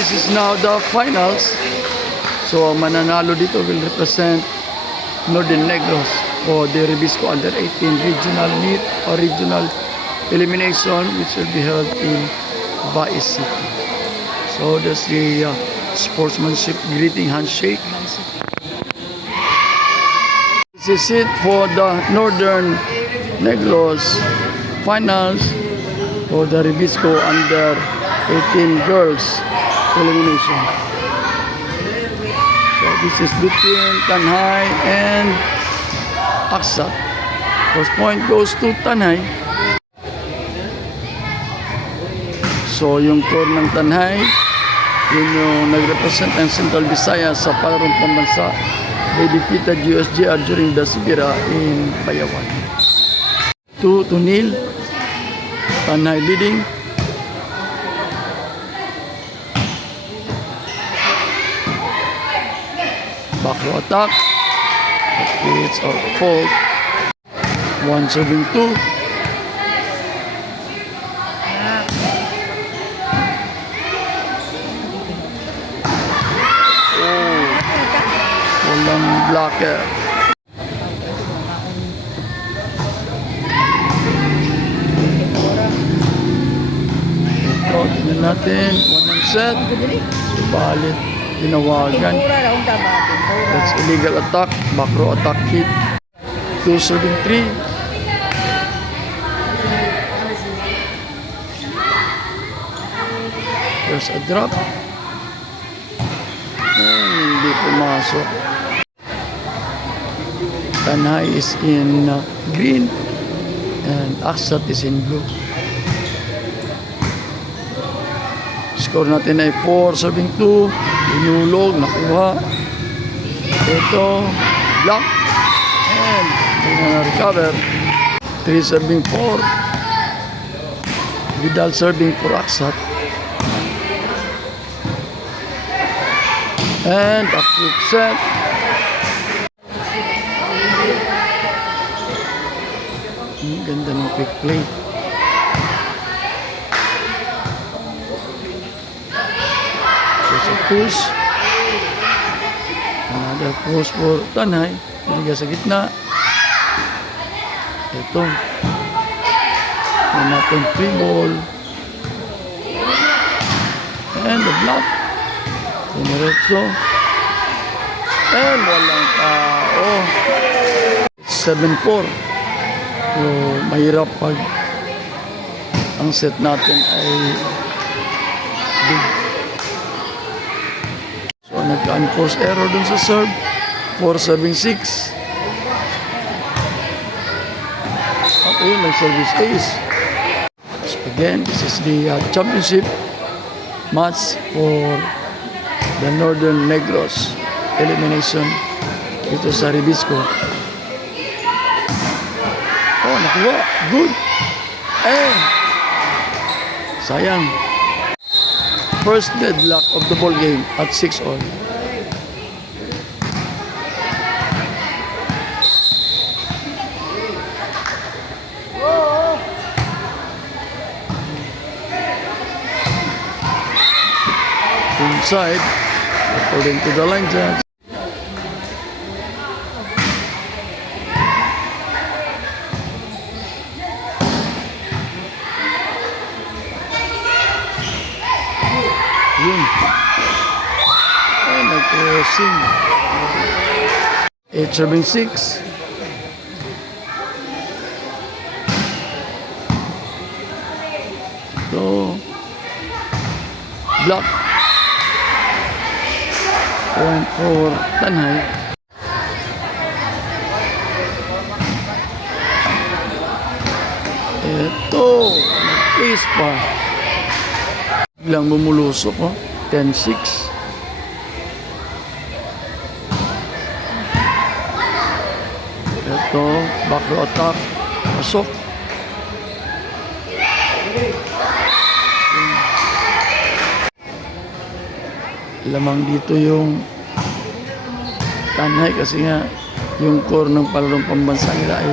this is now the finals. So, mananalo dito will represent Northern Negros for the Rebisco Under 18 Regional Meet or Regional Elimination, which will be held in Baez City. So, that's the sportsmanship greeting handshake. This is it for the Northern Negros finals for the Rebisco Under 18 Girls Elimination. So this is between Tanhay and Aksat. First point goes to Tanhay. So yung core ng Tanhay, yun yung nag-represent ng Central Visayas sa palarong pambansa. They defeated USJR during the Sibira in Payawan. 2-0. Tanhay leading. Back row attack. It's our fault. 1-2. Walang blocker. Ito, tignan natin. One set. Subalit, dinawagan. That's illegal attack. Back row attack hit. 2-3. There's a drop. Hindi pumasok. Tanhay is in green and Aksat is in blue. Score natin ay 4-2. Inulog, nakuha. Ito, block. And hindi na recover. 3-4. Vidal serving for Aksat. And a quick set. Ganda ng quick play. There's a push. Another push for Tanhay. Piliga sa gitna. Ito. Natin free ball. And the block. Diretso. And walang tao. 7-4. So, mahirap pag ang set natin ay big. So, nagka-unforced error dun sa serve. 4-6. At ayun, nag-service ace. So, again, this is the championship match for the Northern Negros elimination dito sa Rebisco. Oh, nakuha. Good. Eh, sayang. First deadlock of the ball game at 6-all. Inside, according to the line judge. Yun. And nag-crossing. 8-6. So, block. Point for Tanhay. Ito, nag-ace pa. Biglang bumulusok, oh. 10-6. Ito, back row attack. Pasok. Lamang dito yung Tanhay kasi nga yung core ng palarong pambansa nila ay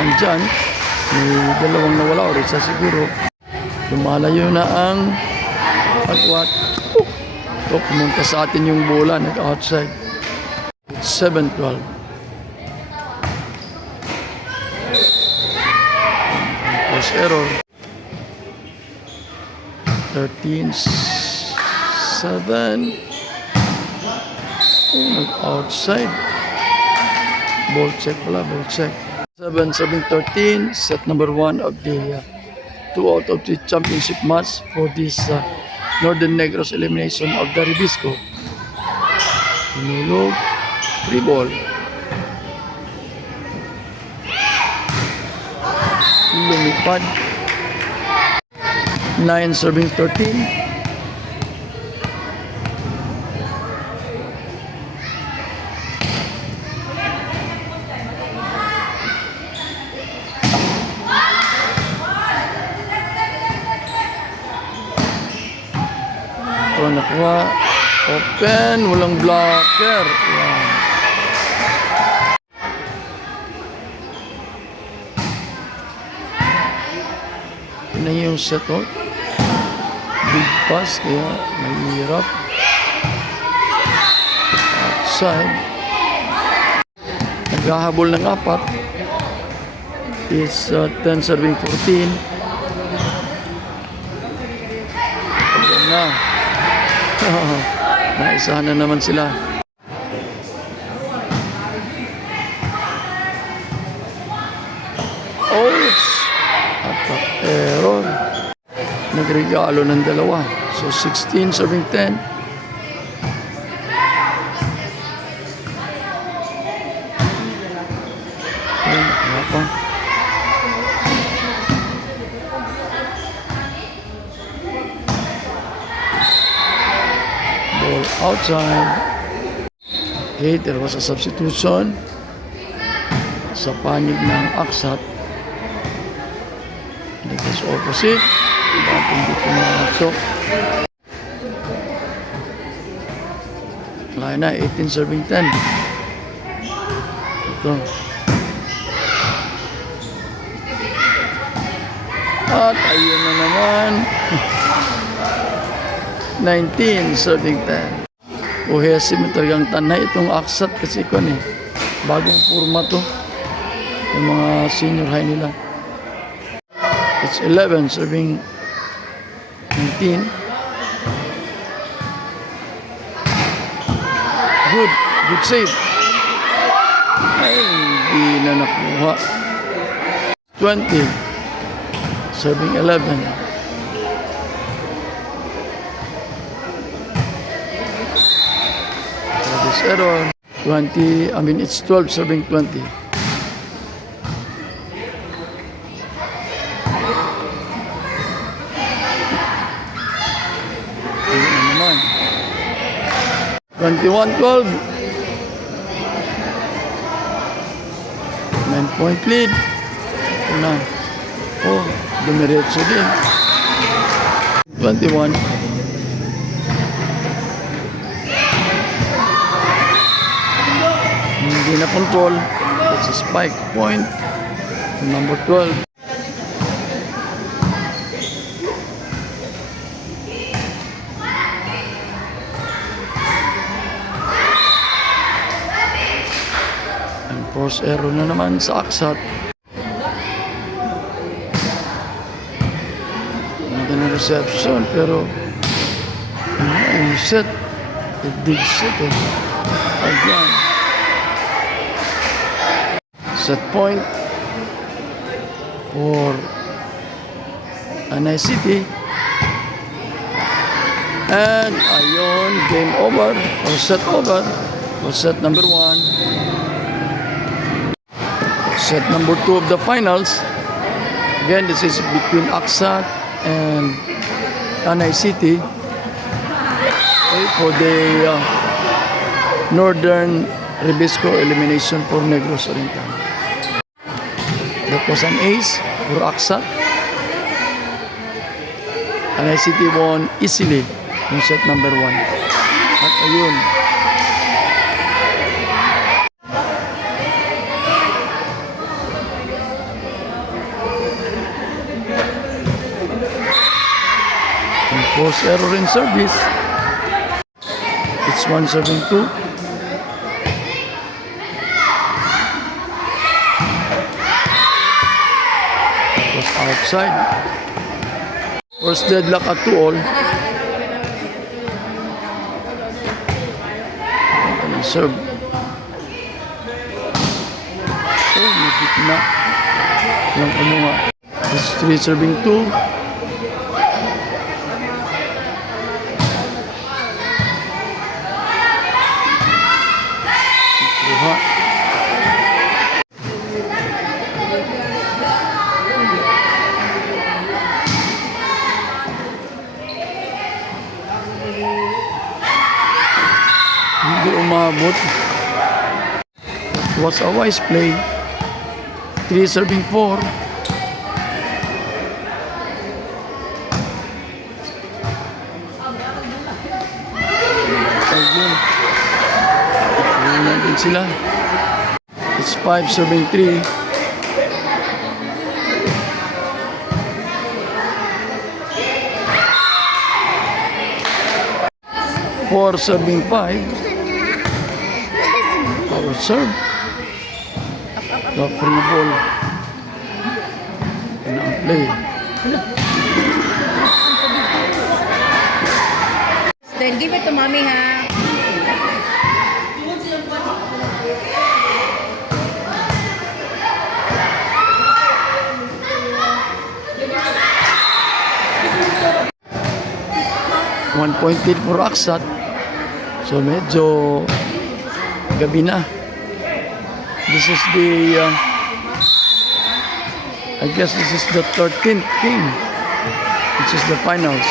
nandyan. May dalawang nawala o isa siguro. Lumalayo na ang Agwat. Ito, pumunta sa atin yung bola, nag-outside. It's 7-12. Force error. 13-7. Nag-outside. Ball check pala, ball check. 7-13, set number 1 of the 2 out of 3 championship match for this Northern Negros elimination of the Ribisco. Tinulog, 3 ball. Lumipad. 9-13. Ito nakuha. Open. Walang blocker. Yan. Ito na yung set out. Big pass. Kaya mahirap. Outside. Naghahabol ng 4. Is 10-14. Ayan na. Naisahan na naman sila. Ouch! Attack error. Nagregalo ng 2. So 16-10. Ayan, wala pa. Outside. Okay, there was a substitution sa panig ng Aksat. It was opposite. Dating dito masok. Lain na, 18-10. Ito. At ayun na naman. 19-10. Uhesim talagang tanay itong Aksat kasi ko eh. Bagong forma to. Yung mga senior high nila. It's 11-19. Good save. Ay, hindi na nakuha. 20. Serving 11. Error 20, it's 12-20. Ayan naman. 21-12. 9-point lead. Ito na. Oh, dumiretso din. 21. Hindi na control. It's a spike point. Number 12. And force error na naman sa Aksat. Ganda ng reception pero yung set. The big set eh. Again. Set point for Anay City. And ayun, game over or set over for set number 1. Set number 2 of the finals. Again, this is between Aksat and Anay City. Okay, for the Northern Ribisco elimination for Negros Oriental. That was an ace for Aksat. Anay City won easily in set number 1. At ayun. Force error in service. It's 1-2. Was outside. First deadlock at 2-all. And serve. Oh, nagit na. Walang kumuha. It's 3-2. Kuha. Hindi umabot. It was a wise play. 3-4. Ayun. Ayun din sila. It's 5-3. Four serving 5. Power serve. The free ball. And ang play. Then give it to mommy, ha? 1 point lead for Aksat. So medyo gabi na. This is the I guess this is the 13th game, which is the finals.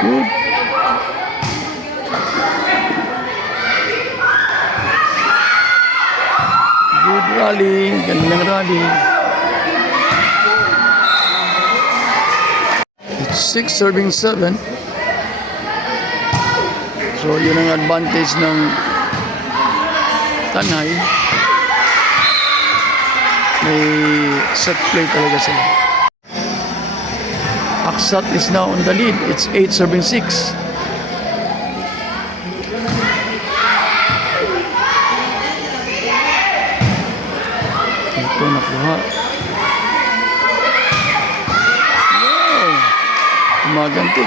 Good. Good rally, gandang rally. It's 6-7. So yun ang advantage ng Tanay. May set play talaga sila. Aksat is now on the lead. It's 8-6. Ito nakuha. Wow! Gumaganti.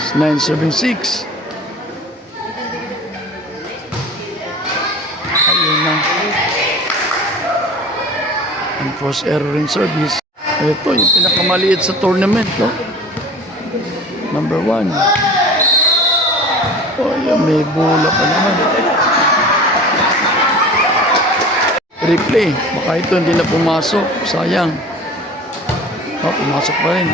It's 9-6. Ayun na. And force error in service. Ito yung pinakamaliit sa tournament, no? Number 1. Oh, yan, may bola pa naman. Replay. Baka ito hindi na pumasok. Sayang. Oh, pumasok pa rin.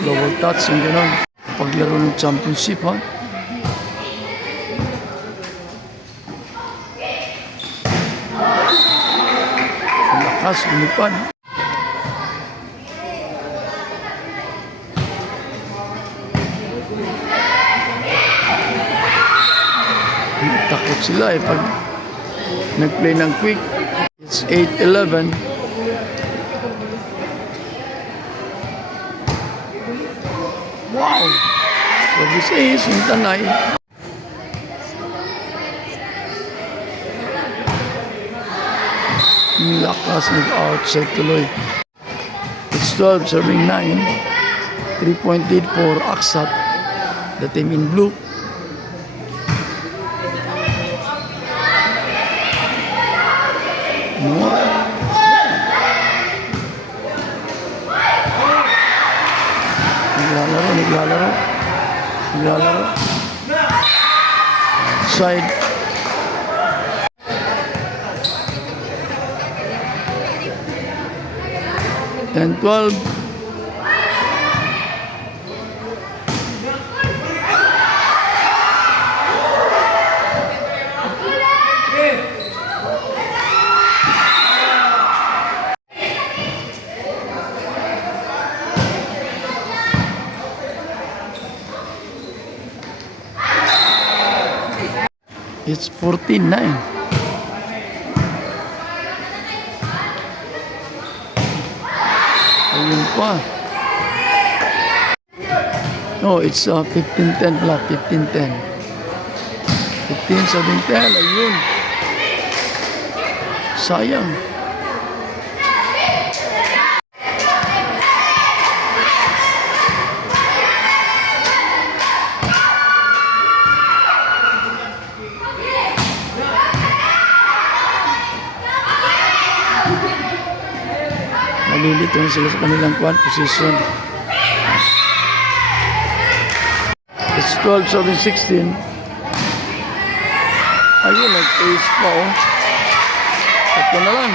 Double touch yung gano'n. Paglaro ng championship, ha? Lakas, lumipad. Takot sila pag nag-play ng quick. It's 8-11. Wow! So this is yung Tanay. Lakas nag-outside tuloy. It's 12-9. 3-point lead for Aksat, the team in blue. Naglalaro. Side. And 12. It's 14-9. Ayun pa. No, it's 15-10 pala. 15-10. 15-17. Ayun. Sayang. Nalilito na sila sa kanilang position. It's 12-16. Ayun, nag-ace pa oh. Ito na lang.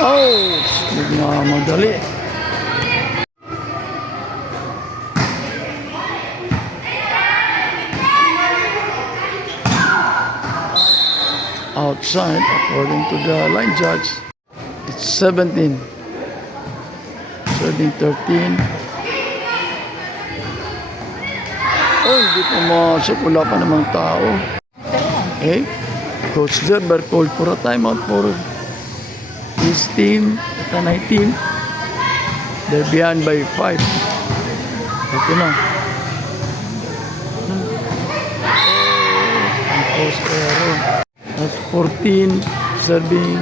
Oh, hindi na madali. Outside, according to the line judge, it's 17. Serving 13. Oh, hindi pa masok. Wala pa namang tao. Okay. Coach Gerber called for a timeout for his team, the Tanay team. They're behind by 5. Ito na. Ang post error. That's 14, serving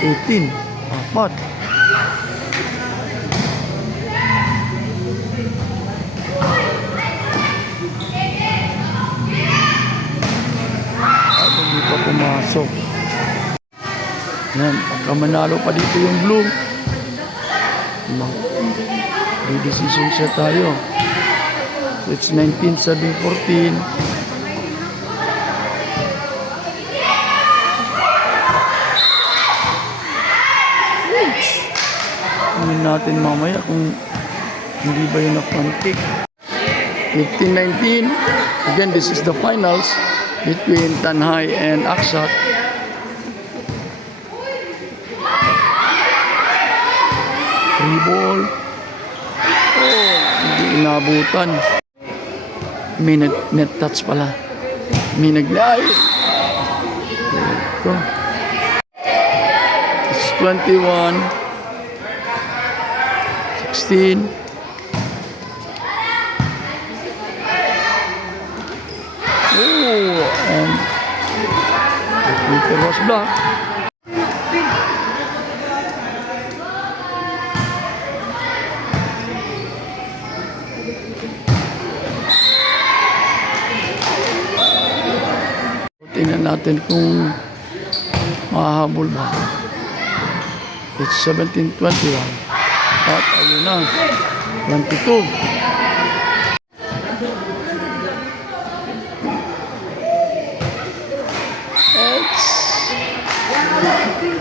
18. Apat. At hindi pa pumasok. Yan, pagka manalo pa dito yung blue, decision siya tayo. So it's 19, serving 14. Tingnan natin mamaya kung hindi ba yun na front kick. 15-19. Again, this is the finals between Tanhay and Akshat. Free ball. Oh, hindi inabutan. May net touch pala. May naglay. Ito. It's 21. 16. Oh, and the keeper was blocked. Tingnan natin kung mahahabol ba. It's 17-21. At ayun na, 22.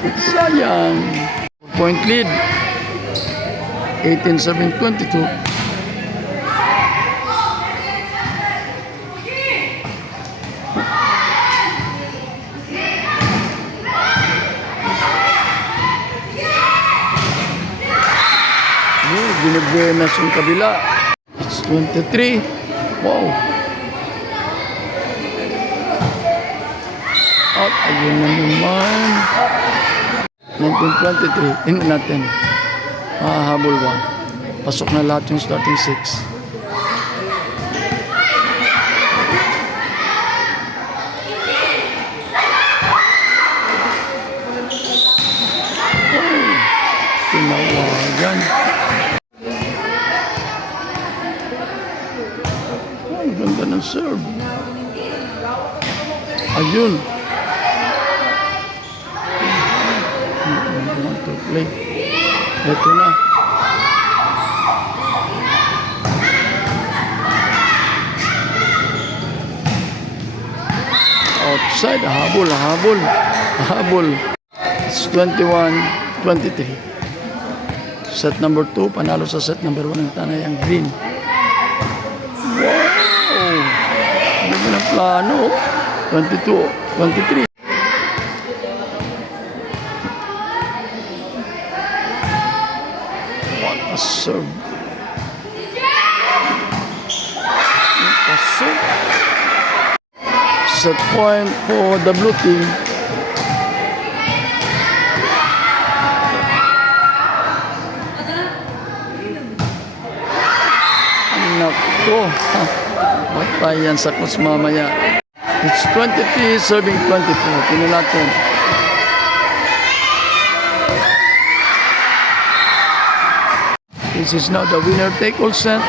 It's sayang. Point lead. 18-7-22. Binigwenas yung kabila. It's 23. Wow. At ayun na naman. 19-23. Tingnan natin. Mahahabol ba? Pasok na lahat yung starting 6. Tinawagan. Ang ganda ng serve. Ayun. Want to play. Ito na. Outside. Habol. Habol. Habol. It's 21-23. Set number 2. Panalo sa set number 1 ng Tanay ang green. Wow! Ganda ng plano. 22-23. What a serve. What a set point for the blue team. Nako, patay yan sa kus mamaya. It's 23 serving 24. Tingnan natin. This is now the winner take all set.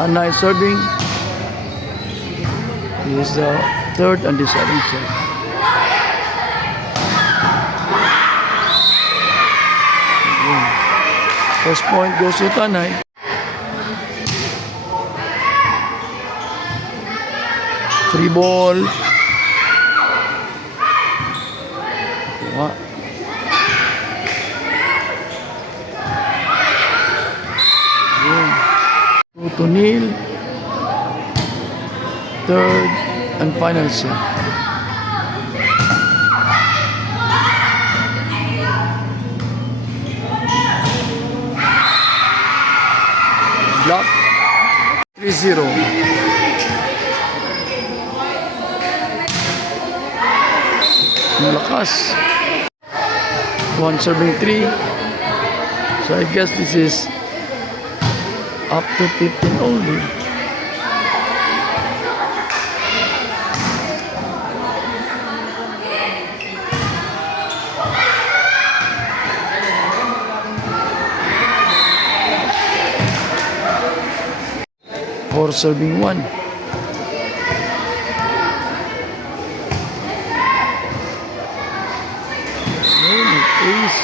Tanay serving. He is the third and deciding set. Again. First point goes to Tanay. Free ball. Kuha. Again. 2-0. Third and final set. Block. 3-0. Malakas. One serving 3. So I guess this is up to 15 only. Four serving 1. Ace.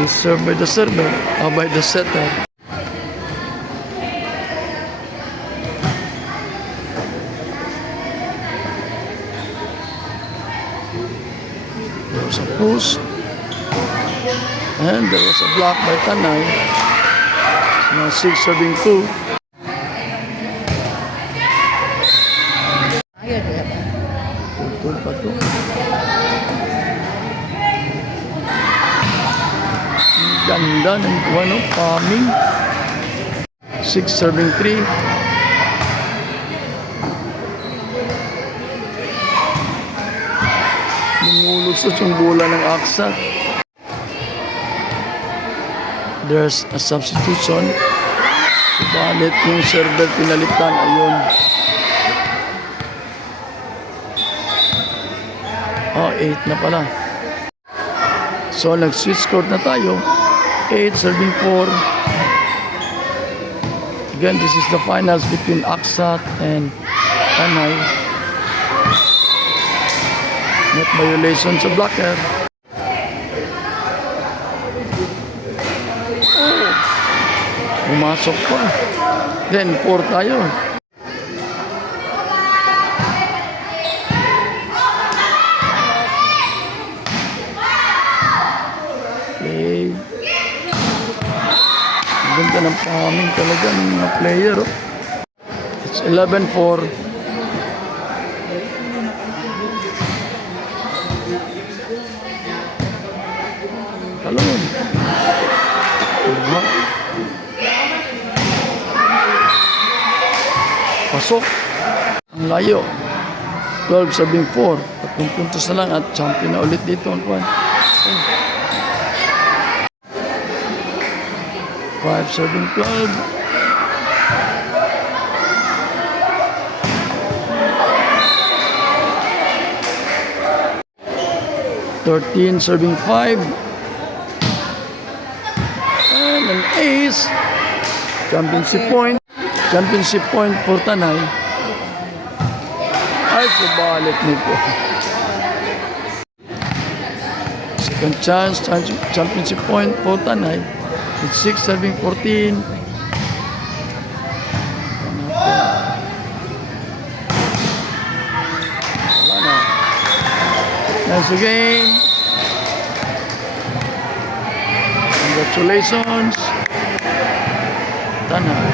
Is served by the server, by the setter. There was a push, and there was a block by Tanay. Now 6 serving 2. Tutul pa to. Ganda ng farming. 6 serving 3. Lumulusot yung bola ng Aksa. There's a substitution. Subalit yung server pinalitan. Ayun. 8 na pala. So nag-switch court na tayo. 8 serving 4. Again, this is the finals between Aksat and Tanay. Net violation sa blocker. Oh, pumasok pa. Then 4 tayo. Okay. Ganda ng farming talaga ng mga player. Oh. It's 11-4. Talon. Pasok. Ang layo. 12 serving 4. 3 puntos na lang at champion na ulit dito. 5 serving 12. Thirteen serving 5. And an ace. Championship point. Championship point for Tanay. Ay, subalit nito. Second chance, championship point for Tanay. It's 6 serving 14. Wala na. Nice game. Congratulations. Tanay.